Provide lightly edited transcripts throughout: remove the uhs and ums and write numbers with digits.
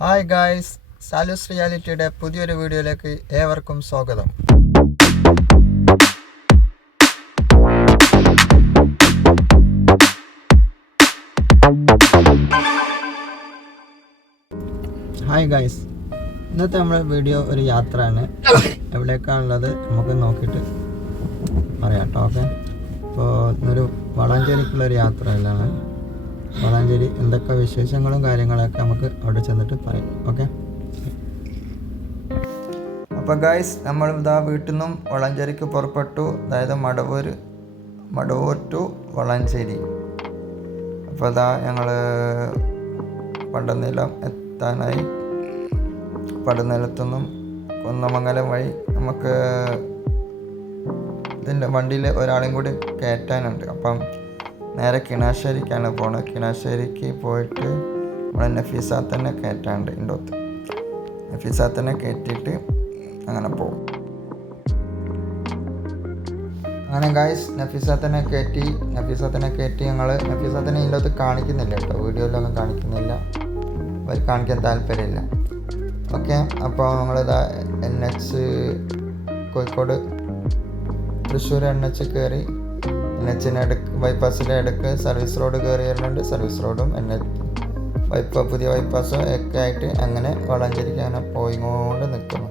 Hi guys, സാലൂസ് റിയാലിറ്റിയുടെ പുതിയൊരു വീഡിയോയിലേക്ക് ഏവർക്കും സ്വാഗതം. ഹായ് ഗായ്സ്, ഇന്നത്തെ നമ്മുടെ വീഡിയോ ഒരു യാത്രയാണ്. എവിടേക്കാണുള്ളത് നമുക്ക് നോക്കിയിട്ട് പറയാം കേട്ടോ. ഓക്കെ, ഇപ്പോൾ ഇന്നൊരു വളാഞ്ചേരിക്കുള്ളൊരു യാത്രയിലാണ്. വളാഞ്ചേരി എന്തൊക്കെ വിശേഷങ്ങളും കാര്യങ്ങളൊക്കെ നമുക്ക് അവിടെ ചെന്നിട്ട് പറയാം. ഓക്കെ, അപ്പോൾ ഗായ്സ്, നമ്മൾ ഇതാ വീട്ടിൽ നിന്നും വളാഞ്ചേരിക്ക് പുറപ്പെട്ടു. അതായത് മടവൂർ ടു വളാഞ്ചേരി. അപ്പോൾ അതാ ഞങ്ങൾ പടനിലം എത്താനായി. പടനിലത്തുനിന്നും കുന്നമംഗലം വഴി നമുക്ക് ഇതിൻ്റെ വണ്ടിയിൽ ഒരാളെയും കൂടി കയറ്റാനുണ്ട്. അപ്പം നേരെ കിണാശ്ശേരിക്കാണ് പോകുന്നത്. കിണാശ്ശേരിക്ക് പോയിട്ട് നമ്മളെ നഫീസാത്തന്നെ കയറ്റാണ്ട് ഇണ്ടോത്ത്. നഫീസാത്തന്നെ കയറ്റിയിട്ട് അങ്ങനെ പോകും. അങ്ങനെ ഗായ്സ്, നഫീസാത്തന്നെ കയറ്റി ഞങ്ങൾ നഫീസാത്തന്നെ ഇതിൻ്റെ കാണിക്കുന്നില്ല കേട്ടോ, വീഡിയോയിലൊന്നും കാണിക്കുന്നില്ല. അവർ കാണിക്കാൻ താല്പര്യമില്ല. ഓക്കെ, അപ്പോൾ നമ്മളിതാ NH കോഴിക്കോട് തൃശ്ശൂർ NH കയറി. NH ബൈപ്പാസിൻ്റെ ഇടയ്ക്ക് സർവീസ് റോഡ് കയറി വരുന്നുണ്ട്. സർവീസ് റോഡും പുതിയ ബൈപ്പാസും ഒക്കെ ആയിട്ട് അങ്ങനെ വളാഞ്ചേരിക്ക് അങ്ങനെ പോയിക്കൊണ്ട് നിൽക്കുന്നു.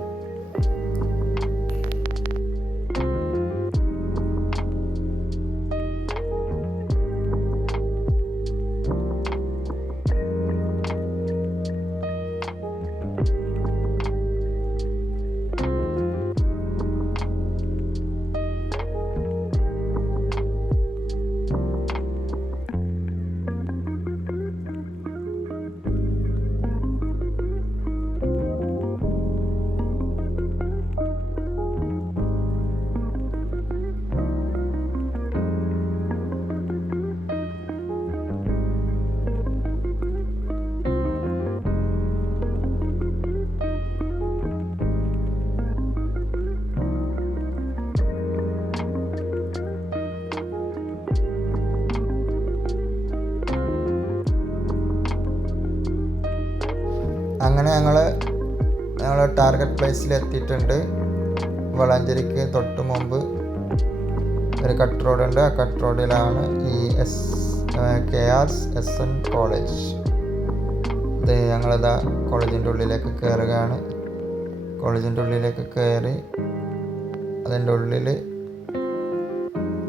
അങ്ങനെ ഞങ്ങൾ ടാർഗറ്റ് പ്ലേസിൽ എത്തിയിട്ടുണ്ട്. വളാഞ്ചേരിക്ക് തൊട്ട് മുമ്പ് ഒരു കട്ട് റോഡുണ്ട്. ആ കട്ട് റോഡിലാണ് ഈ KRSN കോളേജ്. ഇത് ഞങ്ങളിതാ കോളേജിൻ്റെ ഉള്ളിലേക്ക് കയറുകയാണ്. കോളേജിൻ്റെ ഉള്ളിലേക്ക് കയറി അതിൻ്റെ ഉള്ളിൽ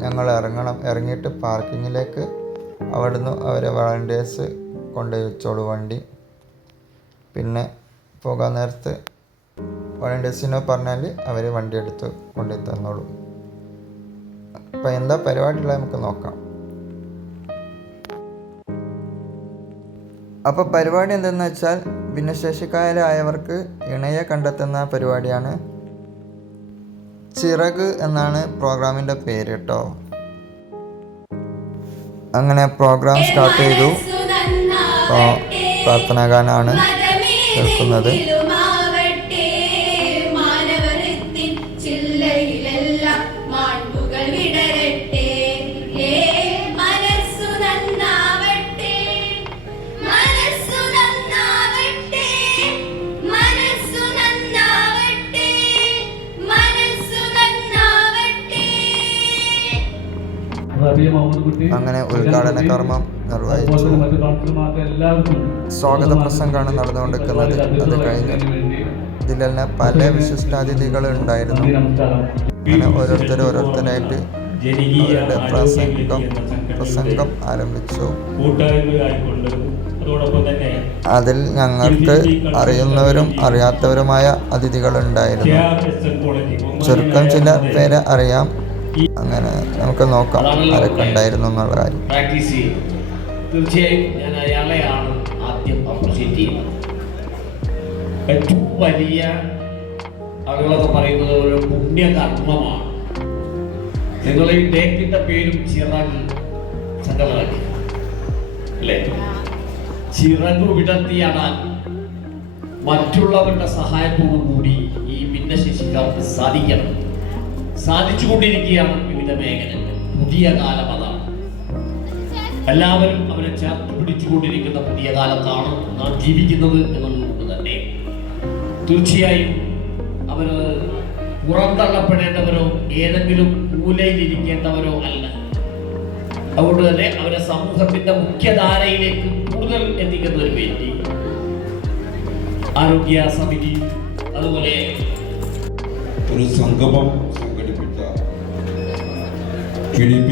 ഞങ്ങൾ ഇറങ്ങിയിട്ട് പാർക്കിങ്ങിലേക്ക് അവിടുന്ന് അവരെ വളണ്ടിയേഴ്സ് കൊണ്ടുപോയി വെച്ചോളൂ വണ്ടി. പിന്നെ പോകാൻ നേരത്ത് വളണ്ടിയേഴ്സിനോ പറഞ്ഞാൽ അവർ വണ്ടി എടുത്ത് കൊണ്ടുപോയി തന്നോളൂ. അപ്പം എന്താ പരിപാടിയുള്ളത് നമുക്ക് നോക്കാം. അപ്പോൾ പരിപാടി എന്തെന്ന് വെച്ചാൽ ഭിന്നശേഷിക്കാരായവർക്ക് ഇണയെ കണ്ടെത്തുന്ന പരിപാടിയാണ്. ചിറക് എന്നാണ് പ്രോഗ്രാമിൻ്റെ പേര് കേട്ടോ. അങ്ങനെ പ്രോഗ്രാം സ്റ്റാർട്ട് ചെയ്തു. അപ്പോൾ പ്രാർത്ഥനാഗാനാണ് കേൾക്കുന്നത്. അങ്ങനെ ഉദ്ഘാടന കർമ്മം നിർവഹിച്ചു. സ്വാഗത പ്രസംഗമാണ് നടന്നുകൊണ്ടിരിക്കുന്നത്. അത് കഴിഞ്ഞ് ഇതിലെല്ലാം പല വിശിഷ്ടാതിഥികൾ ഉണ്ടായിരുന്നു. അങ്ങനെ ഓരോരുത്തരായിട്ട് അവരുടെ പ്രസംഗം ആരംഭിച്ചു. അതിൽ ഞങ്ങൾക്ക് അറിയുന്നവരും അറിയാത്തവരുമായ അതിഥികളുണ്ടായിരുന്നു. ചുരുക്കം ചില പേരെ അറിയാം. അങ്ങനെ നമുക്ക് നോക്കാം ആരൊക്കെ ഉണ്ടായിരുന്നു എന്നുള്ള കാര്യം. തീർച്ചയായും ഞാൻ അയാളെയാണ് ആദ്യം അപ്രിഷ്യേറ്റ് ചെയ്യുന്നത്. ഏറ്റവും വലിയ ആളുകളൊക്കെ പറയുന്നത് ഒരു പുണ്യകർമ്മമാണ്. നിങ്ങൾ ഈ ഡേക്കിന്റെ പേരും ചിറക് സംഘടനയാക്കി അല്ലേ? ചിറക് വിടർത്തിയാടാൻ മറ്റുള്ളവരുടെ സഹായത്തോടു കൂടി ഈ ഭിന്നശേഷിക്കാർക്ക് സാധിച്ചുകൊണ്ടിരിക്കുകയാണ് വിവിധ മേഖലകൾ. പുതിയ കാലം അതാണ്. എല്ലാവരും അവരെ ചേർത്ത് പിടിച്ചുകൊണ്ടിരിക്കുന്ന പുതിയ കാലത്താണ് നാം ജീവിക്കുന്നത് എന്നുള്ളത് തീർച്ചയായും അവർ പുറന്തള്ളപ്പെടേണ്ടവരോ ഏതെങ്കിലും മൂലയിലിരിക്കേണ്ടവരോ അല്ല. അതുകൊണ്ട് തന്നെ അവരെ സമൂഹത്തിന്റെ മുഖ്യധാരയിലേക്ക് കൂടുതൽ എത്തിക്കുന്നതിന് വേണ്ടി ആരോഗ്യ സമിതി അതുപോലെ ഒരു സംഗമം സംഘടിപ്പിച്ച PDP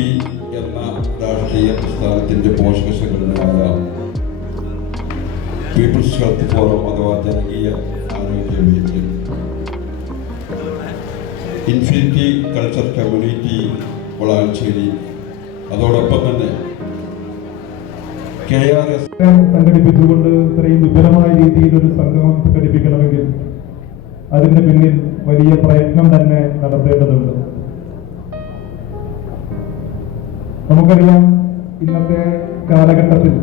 എന്ന രാഷ്ട്രീയ പ്രസ്ഥാനത്തിന്റെ പോഷക സംഘടനയായ പീപ്പിൾസ് ഹെൽത്ത് ഫോറം അഥവാ ജനകീയ ആരോഗ്യ വേദി, ഇൻഫിനിറ്റി കൾച്ചർ കമ്മ്യൂണിറ്റി വളാഞ്ചേരി, അതോടൊപ്പം തന്നെ KRS സംഘടിപ്പിച്ചുകൊണ്ട് ഇത്രയും വിപുലമായ രീതിയിൽ ഒരു സംഗമം സംഘടിപ്പിക്കണമെങ്കിൽ അതിന് പിന്നിൽ വലിയ പ്രയത്നം തന്നെ നടത്തേണ്ടതുണ്ട്. നമുക്കറിയാം, ഇന്നത്തെ കാലഘട്ടത്തിൽ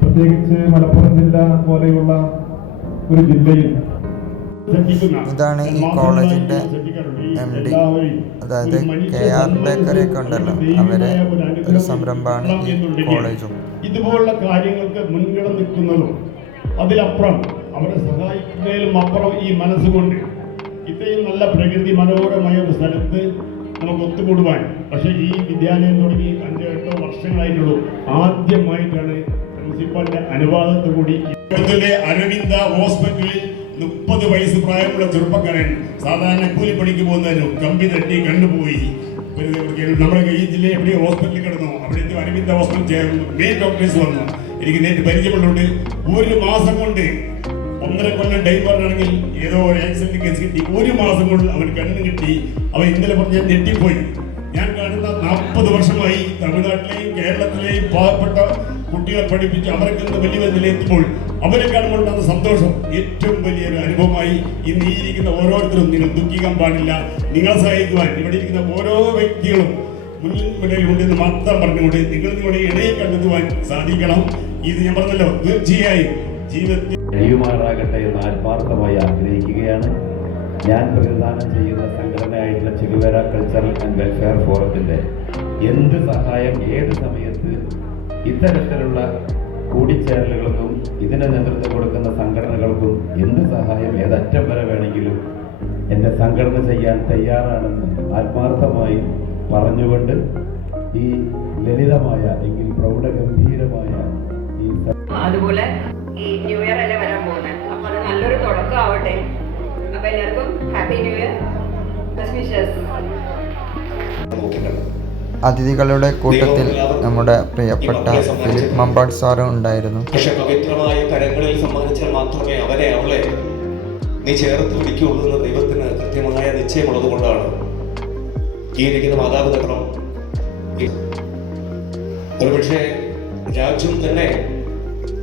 പ്രത്യേകിച്ച് മലപ്പുറം ജില്ല പോലെയുള്ള ഒരു ജില്ലയിൽ ഇതാണ് ഈ കോളേജിന്റെ MD, അതായത് KR ബേക്കറി ഒക്കെ ഉണ്ടല്ലോ, അവരെ ഒരു സംരംഭമാണ് ഈ കോളേജും. ഇതുപോലുള്ള കാര്യങ്ങൾക്ക് മുൻഗണന നിൽക്കുന്നതും അതിലപ്പുറം അവരെ സഹായിക്കുന്നതിലും അപ്പുറം ഈ മനസ്സുകൊണ്ട് ഇത്രയും നല്ല പ്രകൃതി മനോഹരമായ ഒരു സ്ഥലത്ത് നമുക്ക് ഒത്തുകൂടുവാൻ. പക്ഷേ ഈ വിദ്യാലയം തുടങ്ങി 5-8 വർഷങ്ങളായിട്ടുള്ളൂ. ആദ്യമായിട്ടാണ് പ്രിൻസിപ്പാളിന്റെ അനുവാദത്തോടുകൂടി അരവിന്ദ ഹോസ്പിറ്റലിൽ 30 വയസ്സ് പ്രായമുള്ള ചെറുപ്പക്കാരൻ സാധാരണ കൂലിപ്പണിക്ക് പോകുന്നതിനും കമ്പി തട്ടി കണ്ടുപോയി. നമ്മുടെ ഈ ജില്ലയിൽ എവിടെ ഹോസ്പിറ്റലിൽ കിടന്നു, അവിടുത്തെ അരവിന്ദ ഹോസ്പിറ്റൽ മെയിൻ ഡോക്ടേഴ്സ് വന്നു. എനിക്ക് നേരിട്ട് പരിചയമുള്ളതുകൊണ്ട് 1 മാസം കൊണ്ട് 1.5 കൊല്ലം ഡൈവറാണെങ്കിൽ ഏതോ ഒരു ആക്സിഡന്റ് കേസ് കിട്ടി. 1 മാസം കൊണ്ട് അവൻ കണ്ണു കിട്ടി. അവൻ ഇന്നലെ പറഞ്ഞ ഞെട്ടിപ്പോയി. ഞാൻ കാണുന്ന 40 വർഷമായി തമിഴ്നാട്ടിലെയും കേരളത്തിലെയും പാവപ്പെട്ട കുട്ടികളെ പഠിപ്പിച്ച് അവർക്ക് വലിയ നിലയെത്തുമ്പോൾ അവരെ കാണുമ്പോൾ ഉണ്ടാകുന്ന സന്തോഷം ഏറ്റവും വലിയൊരു അനുഭവമായി. ഇന്ന് ഈ ഇരിക്കുന്ന ഓരോരുത്തരും നിങ്ങൾ ദുഃഖിക്കാൻ പാടില്ല. നിങ്ങളെ സഹായിക്കുവാൻ ഇവിടെ ഇരിക്കുന്ന ഓരോ വ്യക്തികളും മുന്നിൽ മാത്രം പറഞ്ഞുകൊണ്ട് നിങ്ങൾ നിങ്ങളുടെ ഇടയിൽ കണ്ടെത്തുവാൻ സാധിക്കണം. ഇത് ഞാൻ പറഞ്ഞല്ലോ, തീർച്ചയായും ജീവിതത്തിൽ കഴിയുമാറാകട്ടെ എന്ന് ആത്മാർത്ഥമായി ആഗ്രഹിക്കുകയാണ്. ഞാൻ പ്രതിദാനം ചെയ്യുന്ന സംഘടനയായിട്ടുള്ള ചെഗുവേര കൾച്ചറൽ ആൻഡ് വെൽഫെയർ ഫോറത്തിൻ്റെ എന്ത് സഹായം ഏത് സമയത്ത് ഇത്തരത്തിലുള്ള കൂടിച്ചേരലുകൾക്കും ഇതിന് നേതൃത്വം കൊടുക്കുന്ന സംഘടനകൾക്കും എന്ത് സഹായം ഏതറ്റം വരെ വേണമെങ്കിലും എൻ്റെ സംഘടന ചെയ്യാൻ തയ്യാറാണെന്ന് ആത്മാർത്ഥമായി പറഞ്ഞുകൊണ്ട് ഈ ലളിതമായ എങ്കിൽ പ്രൗഢഗംഭീരമായ ഈ അതുപോലെ ഈ ന്യൂ ഇയർ അല്ലേ വരാൻ പോകുന്നത്, അപ്പൊ അത് നല്ലൊരു തുടക്കം ആവട്ടെ. അപ്പൊ എല്ലാവർക്കും happy new year, best wishes. അതിഥികളുടെ കൂട്ടത്തിൽ നമ്മുടെ പ്രിയപ്പെട്ട ഫിലിപ്പ് മമ്പാട് സാറും ഉണ്ടായിരുന്നു. പക്ഷെ പവിത്രമായ കരങ്ങളിൽ സമ്മാനിച്ചാൽ മാത്രമേ അവളെ നീ ചേർത്ത് പിടിക്കുകയുള്ളൂ എന്ന് ദൈവത്തിന് കൃത്യമായ നിശ്ചയമുള്ളത് കൊണ്ടാണ് ഈ ഇരിക്കുന്ന മാതാപിതാക്കളും ഒരുപക്ഷെ രാജ്യം തന്നെ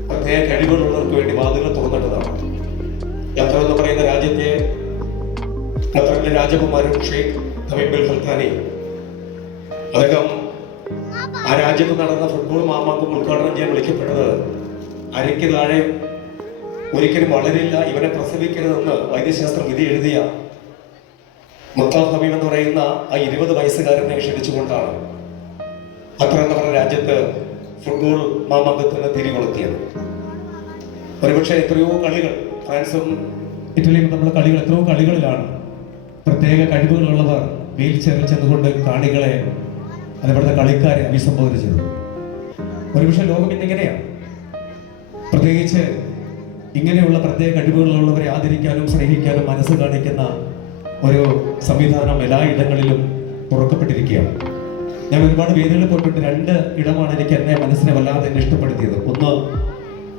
പ്രത്യേക കഴിവുള്ളവർക്ക് വേണ്ടി വാതിലുകൾ തുറന്നിട്ടതാണ്. ഖത്തർ എന്ന് പറയുന്ന രാജ്യത്തെ ഖത്തറിലെ രാജകുമാരൻ ഷെയ്ഖ് തമീം ബിൻ ഖൽത്താനി, അദ്ദേഹം ആ രാജ്യത്ത് നടന്ന ഫുട്ബോൾ മാമാങ്കം ഉദ്ഘാടനം ചെയ്യാൻ വിളിക്കപ്പെട്ടത് അരയ്ക്ക് താഴെ ഒരിക്കലും വളരില്ല, ഇവനെ പ്രസവിക്കരുതെന്ന് വൈദ്യശാസ്ത്രം വിധി എഴുതിയ മുത്താഫ് തമീം എന്ന് പറയുന്ന ആ 20 വയസ്സുകാരനെ ക്ഷണിച്ചുകൊണ്ടാണ് ഖത്തർ എന്ന് പറഞ്ഞ രാജ്യത്ത് ഫുട്ബോൾ മാമാങ്കത്തിന് തിരികൊളുത്തിയത്. ഒരുപക്ഷെ എത്രയോ കളികൾ, ഫ്രാൻസും ഇറ്റലിയും തമ്മിലുള്ള കളികൾ എത്രയോ കളികളിലാണ് പ്രത്യേക കഴിവുകളുള്ളവർ വീൽ ചെയറിൽ ചെന്നുകൊണ്ട് കാണികളെ അതേപോലത്തെ കളിക്കാരെ അഭിസംബോധന ചെയ്തു. ഒരുപക്ഷെ ലോകം ഇന്നിങ്ങനെയാണ്. പ്രത്യേകിച്ച് ഇങ്ങനെയുള്ള പ്രത്യേക കഴിവുകളുള്ളവരെ ആദരിക്കാനും സ്നേഹിക്കാനും മനസ്സ് കാണിക്കുന്ന ഒരു സംവിധാനം എല്ലായിടങ്ങളിലും തുറക്കപ്പെട്ടിരിക്കുകയാണ്. ഞാൻ ഒരുപാട് വേദികളിൽ പോയിട്ടുണ്ട്. 2 ഇടമാണ് എനിക്ക് എന്നെ മനസ്സിനെ വല്ലാതെ എന്നെ ഇഷ്ടപ്പെടുത്തിയത്. ഒന്ന്,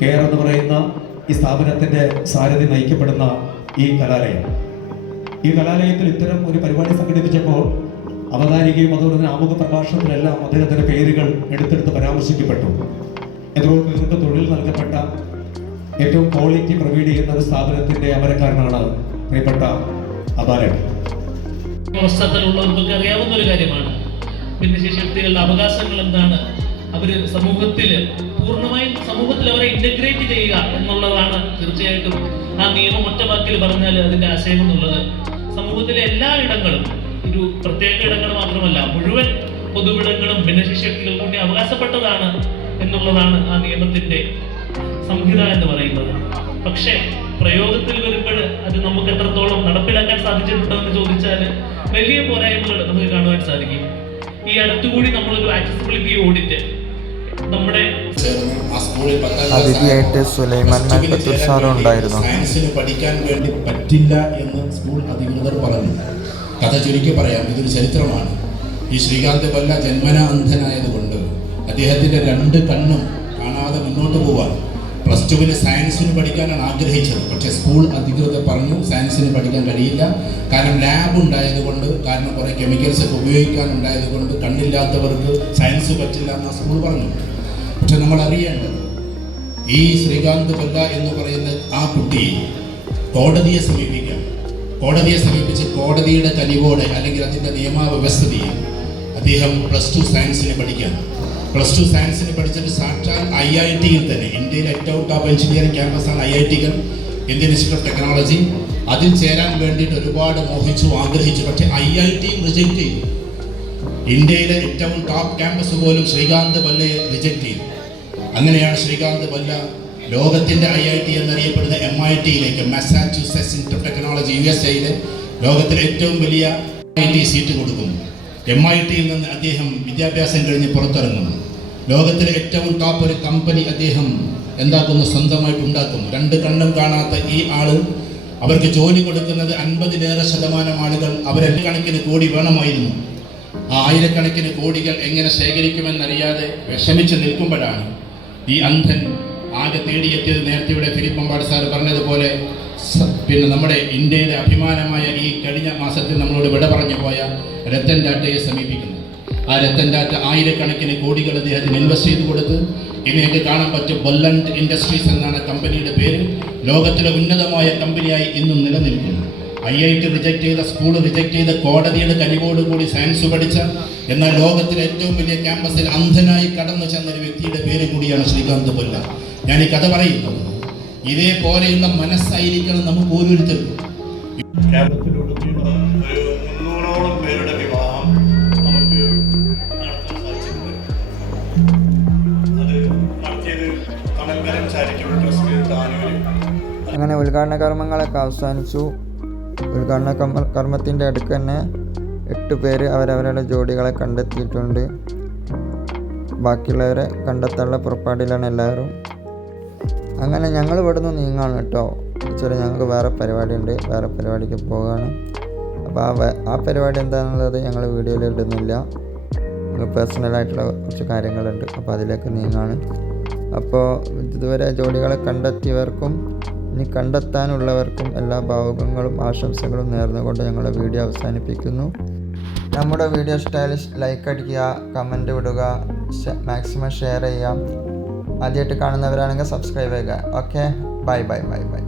കെയർ എന്ന് പറയുന്ന ഈ സ്ഥാപനത്തിന്റെ സാരഥി നയിക്കപ്പെടുന്ന ഈ കലാലയം. ഈ കലാലയത്തിൽ ഇത്തരം ഒരു പരിപാടി സംഘടിപ്പിച്ചപ്പോൾ അവതാരികയും അതുപോലെ തന്നെ ആമുഖ പ്രഭാഷണത്തിലെല്ലാം അദ്ദേഹത്തിന്റെ പേരുകൾ എടുത്തെടുത്ത് പരാമർശിക്കപ്പെട്ടു. എത്രയോ പേർക്ക് തൊഴിൽ നൽകപ്പെട്ട ഏറ്റവും ക്വാളിറ്റി പ്രൊവൈഡ് ചെയ്യുന്ന ഒരു സ്ഥാപനത്തിന്റെ അമരക്കാരനാണ് പ്രിയപ്പെട്ട അബാലൻ. അവസ്ഥത്തിലുള്ളവർക്കൊക്കെ അറിയാവുന്ന ഒരു കാര്യമാണ് ഭിന്നശേഷി വ്യക്തികളുടെ അവകാശങ്ങൾ എന്താണ്. അവര് പൂർണ്ണമായും സമൂഹത്തിൽ അവരെ ഇന്റഗ്രേറ്റ് ചെയ്യുക എന്നുള്ളതാണ് തീർച്ചയായിട്ടും ആ നിയമം ഒറ്റ വാക്കിൽ പറഞ്ഞാൽ അതിന്റെ ആശയം എന്നുള്ളത്. സമൂഹത്തിലെ എല്ലാ ഇടങ്ങളും, ഒരു പ്രത്യേക ഇടങ്ങൾ മാത്രമല്ല, മുഴുവൻ പൊതുവിടങ്ങളും ഭിന്നശേഷി വ്യക്തികൾക്ക് വേണ്ടി അവകാശപ്പെട്ടതാണ് എന്നുള്ളതാണ് ആ നിയമത്തിന്റെ സംഹിത എന്ന് പറയുന്നത്. പക്ഷേ പ്രയോഗത്തിൽ വരുമ്പോൾ അത് നമുക്ക് എത്രത്തോളം നടപ്പിലാക്കാൻ സാധിച്ചിട്ടുണ്ടോ എന്ന് ചോദിച്ചാൽ വലിയ പോരായ്മകൾ നമുക്ക് കാണുവാൻ സാധിക്കും. ഈ അടുത്തുകൂടി നമ്മളൊരു ആക്സസിബിലിറ്റി ഓഡിറ്റ് നമ്മുടെ അതിഥിയായിട്ട് സുലൈമാൻ മൽപ്പത്തൂർ സാറും ഉണ്ടായിരുന്നു. സയൻസിന് പഠിക്കാൻ വേണ്ടി പറ്റില്ല എന്ന് സ്കൂൾ അധികൃതർ പറഞ്ഞു. കഥ ചുരുക്കി പറയാം, ഇതൊരു ചരിത്രമാണ്. ഈ ശ്രീകാന്ത് കൊല്ല ജന്മന അന്ധനായതുകൊണ്ട് അദ്ദേഹത്തിൻ്റെ 2 കണ്ണും കാണാതെ മുന്നോട്ട് പോവാൻ +2 സയൻസിന് പഠിക്കാനാണ് ആഗ്രഹിച്ചത്. പക്ഷേ സ്കൂൾ അധികൃതർ പറഞ്ഞു സയൻസിന് പഠിക്കാൻ കഴിയില്ല, കാരണം ലാബ് ഉണ്ടായതുകൊണ്ട്, കാരണം കുറേ കെമിക്കൽസ് ഒക്കെ ഉപയോഗിക്കാനുണ്ടായതുകൊണ്ട് കണ്ണില്ലാത്തവർക്ക് സയൻസ് പറ്റില്ല എന്ന് സ്കൂൾ പറഞ്ഞു. പക്ഷെ നമ്മൾ അറിയേണ്ടത് ഈ ശ്രീകാന്ത് കൊല്ല എന്ന് പറയുന്ന ആ കുട്ടി കോടതിയെ സമീപിക്കാം. കോടതിയെ സമീപിച്ച് കോടതിയുടെ കനിവോടെ അല്ലെങ്കിൽ അതിൻ്റെ നിയമവ്യവസ്ഥയിൽ അദ്ദേഹം +2 സയൻസിന് പഠിക്കാം. +2 സയൻസിന് പഠിച്ചിട്ട് സാക്ഷാൽ IIT-യിൽ തന്നെ, ഇന്ത്യയിലെ ഏറ്റവും ടോപ്പ് എഞ്ചിനീയറിംഗ് ക്യാമ്പസാണ് IIT-കൾ, ഇന്ത്യൻ ഇൻസ്റ്റിറ്റ്യൂട്ട് ഓഫ് ടെക്നോളജി. അതിൽ ചേരാൻ വേണ്ടിയിട്ട് ഒരുപാട് മോഹിച്ചു, ആഗ്രഹിച്ചു. പക്ഷേ IIT-യും റിജക്റ്റ് ചെയ്തു. ഇന്ത്യയിലെ ഏറ്റവും ടോപ്പ് ക്യാമ്പസ് പോലും ശ്രീകാന്ത് ബല്ലയെ റിജക്റ്റ് ചെയ്തു. അങ്ങനെയാണ് ശ്രീകാന്ത് ബല്ല ലോകത്തിൻ്റെ IIT എന്നറിയപ്പെടുന്ന MIT-യിലേക്ക്, മസാച്യൂസെറ്റ്സ് ഇൻസ്റ്റിറ്റ്യൂട്ട് ഓഫ് ടെക്നോളജി, USA-യിലെ ലോകത്തിലെ ഏറ്റവും വലിയ IIT സീറ്റ് കൊടുക്കുന്നു. MIT-യിൽ നിന്ന് അദ്ദേഹം വിദ്യാഭ്യാസം കഴിഞ്ഞ് പുറത്തിറങ്ങുന്നു. ലോകത്തിലെ ഏറ്റവും ടോപ്പ് ഒരു കമ്പനി അദ്ദേഹം എന്താക്കുന്നു, സ്വന്തമായിട്ട് ഉണ്ടാക്കുന്നു. 2 കണ്ണും കാണാത്ത ഈ ആള്, അവർക്ക് ജോലി കൊടുക്കുന്നത് 50% ആളുകൾ. കണക്കിന് കോടി വേണമായിരുന്നു. ആ 1000കണക്കിന് കോടികൾ എങ്ങനെ ശേഖരിക്കുമെന്നറിയാതെ വിഷമിച്ച് നിൽക്കുമ്പോഴാണ് ഈ അന്ധൻ ആകെ തേടിയെത്തിയത്. നേരത്തെ ഇവിടെ ഫിലിപ്പ് മമ്പാട് സാർ പറഞ്ഞതുപോലെ പിന്നെ നമ്മുടെ ഇന്ത്യയുടെ അഭിമാനമായ ഈ കഴിഞ്ഞ മാസത്തിൽ നമ്മളോട് വിട പറഞ്ഞു പോയ രത്തൻ ടാറ്റയെ സമീപിക്കുന്നു. ആ രത്തൻ ടാറ്റ 1000കണക്കിന് കോടികൾ അദ്ദേഹത്തിന് ഇൻവെസ്റ്റ് ചെയ്ത് കൊടുത്ത്, ഇനിയൊക്കെ കാണാൻ പറ്റും ബൊല്ലണ്ട് ഇൻഡസ്ട്രീസ് എന്നാണ് കമ്പനിയുടെ പേര്. ലോകത്തിലെ ഉന്നതമായ കമ്പനിയായി ഇന്നും നിലനിൽക്കുന്നു. IIT റിജക്റ്റ് ചെയ്ത, സ്കൂൾ റിജക്റ്റ് ചെയ്ത, കോടതിയുടെ കനിവോടുകൂടി സയൻസ് പഠിച്ച, എന്നാൽ ലോകത്തിലെ ഏറ്റവും വലിയ ക്യാമ്പസിൽ അന്ധനായി കടന്നു ചെന്നൊരു വ്യക്തിയുടെ പേര് കൂടിയാണ് ശ്രീകാന്ത് കൊല്ല. ഞാൻ ഈ കഥ പറയുന്നത് ഇതേപോലെയുള്ള മനസ്സായിരിക്കണം നമുക്ക് ഓരോരുത്തർക്കും. കേരളത്തിലൊടുക്കിയുള്ള ഒരു 300ഓളം പേരുടെ വിവാഹം നമുക്ക് നടത്താൻ സാധിച്ചിട്ടുണ്ട്. അത് നടത്തിയത് തണൽമരം ചാരിറ്റബിൾ ട്രസ്റ്റ് താനൂര്. അങ്ങനെ ഉദ്ഘാടന കർമ്മങ്ങളൊക്കെ അവസാനിച്ചു. ഉദ്ഘാടന കർമ്മത്തിൻ്റെ അടുക്ക് തന്നെ 8 പേര് അവരവരുടെ ജോഡികളെ കണ്ടെത്തിയിട്ടുണ്ട്. ബാക്കിയുള്ളവരെ കണ്ടെത്താനുള്ള പുറപ്പാടിലാണ് എല്ലാവരും. അങ്ങനെ ഞങ്ങൾ ഇവിടെ നിന്ന് നീങ്ങാണ് കേട്ടോ. വെച്ചാൽ ഞങ്ങൾക്ക് വേറെ പരിപാടിയുണ്ട്, വേറെ പരിപാടിക്ക് പോവുകയാണ്. അപ്പോൾ ആ പരിപാടി എന്താണെന്നുള്ളത് ഞങ്ങൾ വീഡിയോയിൽ ഇടുന്നില്ല. പേഴ്സണലായിട്ടുള്ള കുറച്ച് കാര്യങ്ങളുണ്ട്, അപ്പോൾ അതിലേക്ക് നീങ്ങാണ്. അപ്പോൾ ഇതുവരെ ജോഡികളെ കണ്ടെത്തിയവർക്കും ഇനി കണ്ടെത്താനുള്ളവർക്കും എല്ലാ ഭാവുകങ്ങളും ആശംസകളും നേർന്നുകൊണ്ട് ഞങ്ങളുടെ വീഡിയോ അവസാനിപ്പിക്കുന്നു. നമ്മുടെ വീഡിയോ സ്റ്റൈലിഷ് ലൈക്ക് അടിക്കുക, കമൻറ്റ് വിടുക, മാക്സിമം ഷെയർ ചെയ്യുക. ആദ്യമായിട്ട് കാണുന്നവരാണെങ്കിൽ സബ്സ്ക്രൈബ് ചെയ്യുക. Okay, bye bye bye bye.